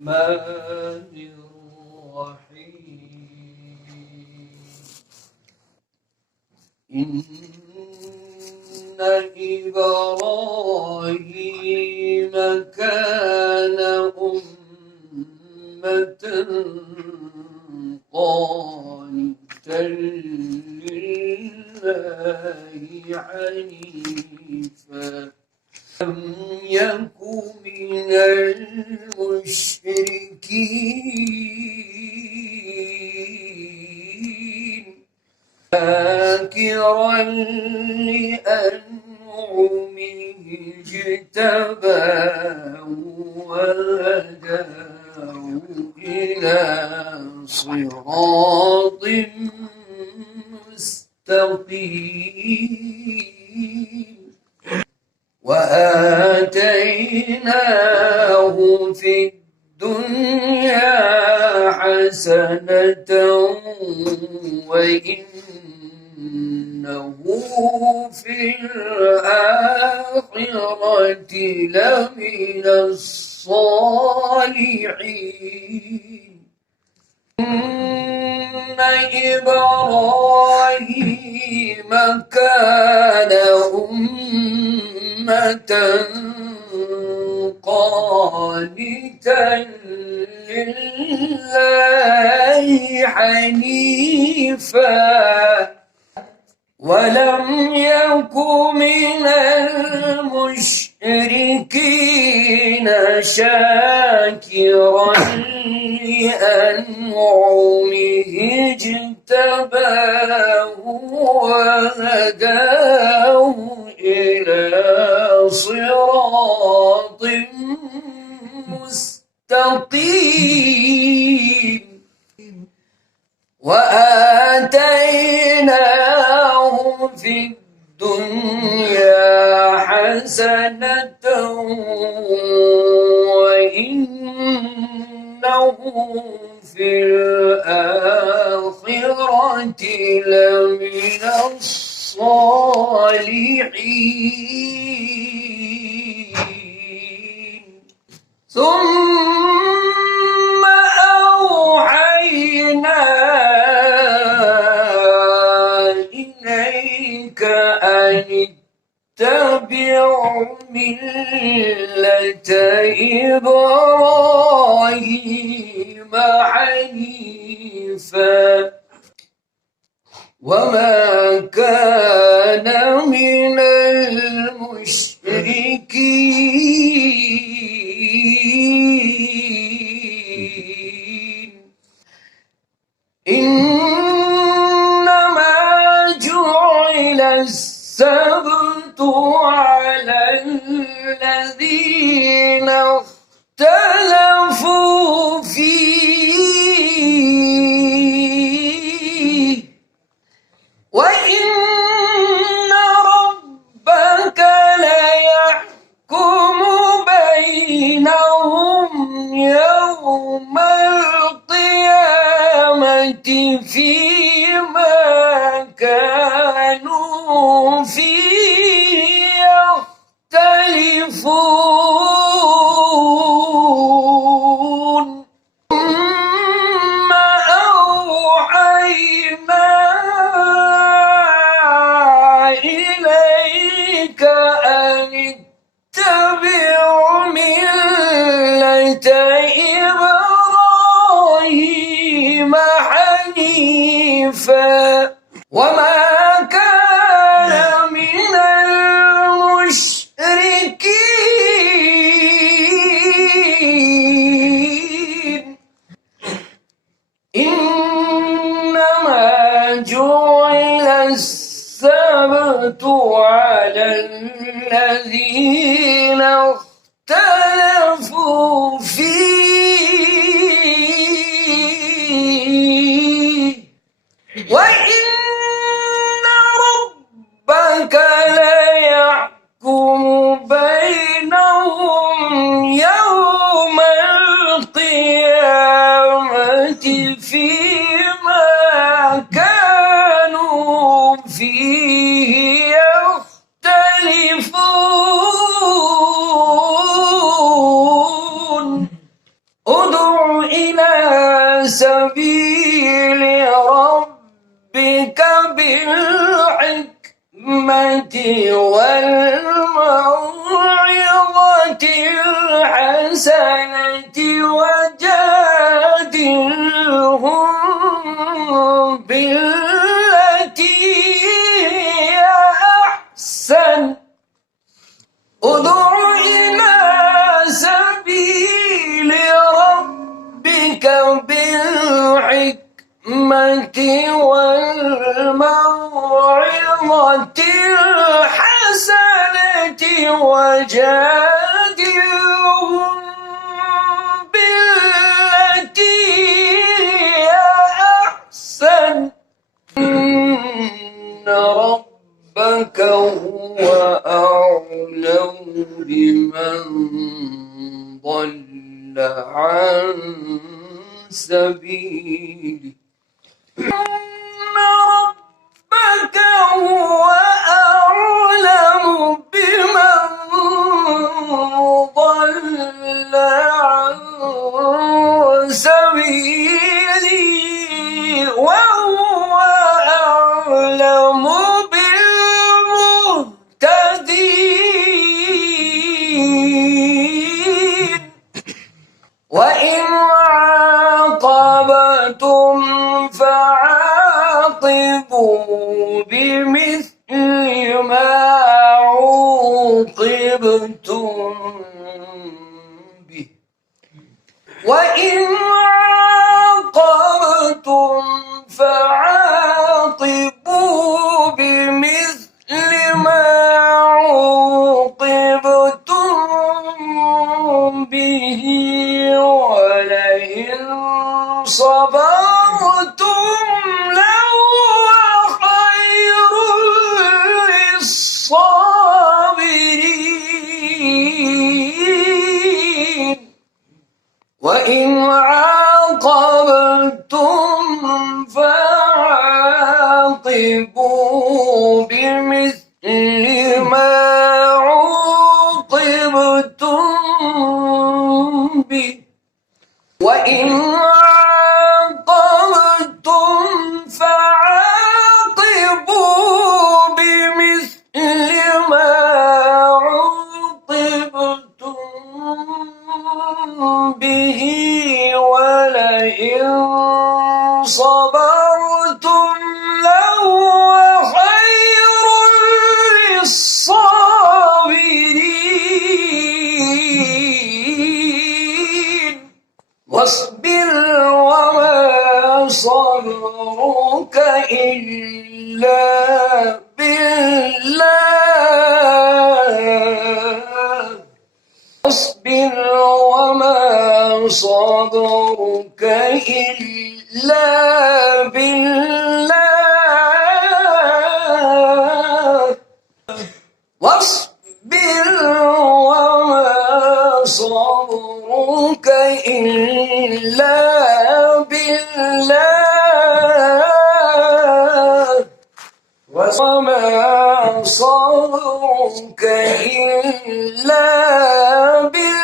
الرحمن الرحيم إن إبراهيم كان أمة قانتا لله حنيفا لم يك من المشركين شاكرا لأنعمه اجتباه وهداه إلى صراط مستقيم وآتيناه في الدنيا حسنة وإنه في الآخرة لمن الصالحين إن إبراهيم كان أمة قانتا لله حنيفا ولم يك من المشركين شاكرا لأنعمه اجتباه وهداه إلى صراط مستقيم وآتيناه في الدنيا حسنة وإنه في الآخرة لمن الصالحين ثم أوحينا إليك أن اتبع ملة إبراهيم حنيفا وما كان من المشركين إنما جعل السبت على الذين اختلفوا فيه وإن ربك ليحكم بينهم يوم القيامة فيما كانوا فيه يختلفون ثم أوحينا إليك أن اتبع ملة إبراهيم حنيفا وما كان من المشركين إنما جعل السبت على الذين اختلفوا فيه وإن ربك ليحكم بينهم يوم القيامة فيما كانوا فيه يختلفون ادع إلى سبيل ربك بالحكمة والموعظة الحسنة وجادلهم بالتي هي أحسن. ادع إلى سبيل ربك بالحكمة والموعظة الحسنة وجادلهم بالتي هي أحسن إن ربك هو أعلم بمن ضل عن سبيله إن ربك هو أعلم بمن ضل عن سبيله وهو أعلم بالمهتدين. وإن عاقبتم فعاقبوا بمثل ما عوقبتم به وإن عاقبتم فعاقبوا بمثل ما عوقبتم به ولئن صبرتم لهو خير للصابرين. وإن عاقبتم فعاقبوا بمثل ما عوقبتم به وإن عاقبتم فعاقبوا بمثل ما عوقبتم به ولئن صبرتم لهو خير للصابرين. واصبر وما صبرك إلا بالله واصبر وما صبرك إلا بالله واصبر وما صبرك إلا بالله وما صبرك إلا بالله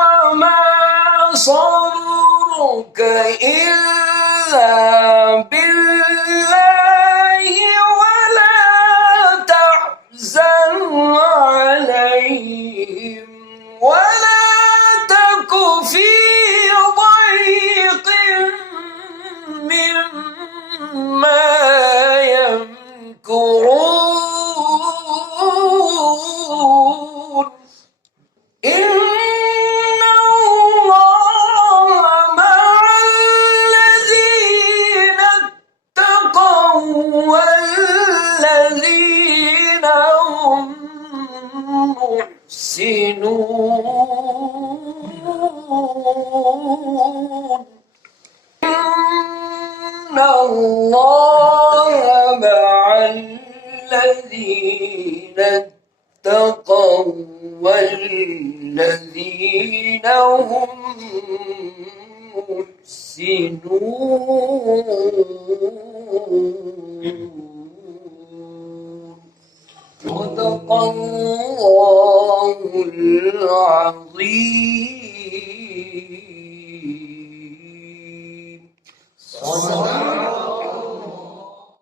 وما صبرك إلا بالله ولا تحزن عليهم ولا تك في ضيق مما يمكرون. إن الله مع الذين اتقوا والذين هم محسنون. إن الله مع الذين اتقوا والذين هم محسنون. صدق الله العظيم.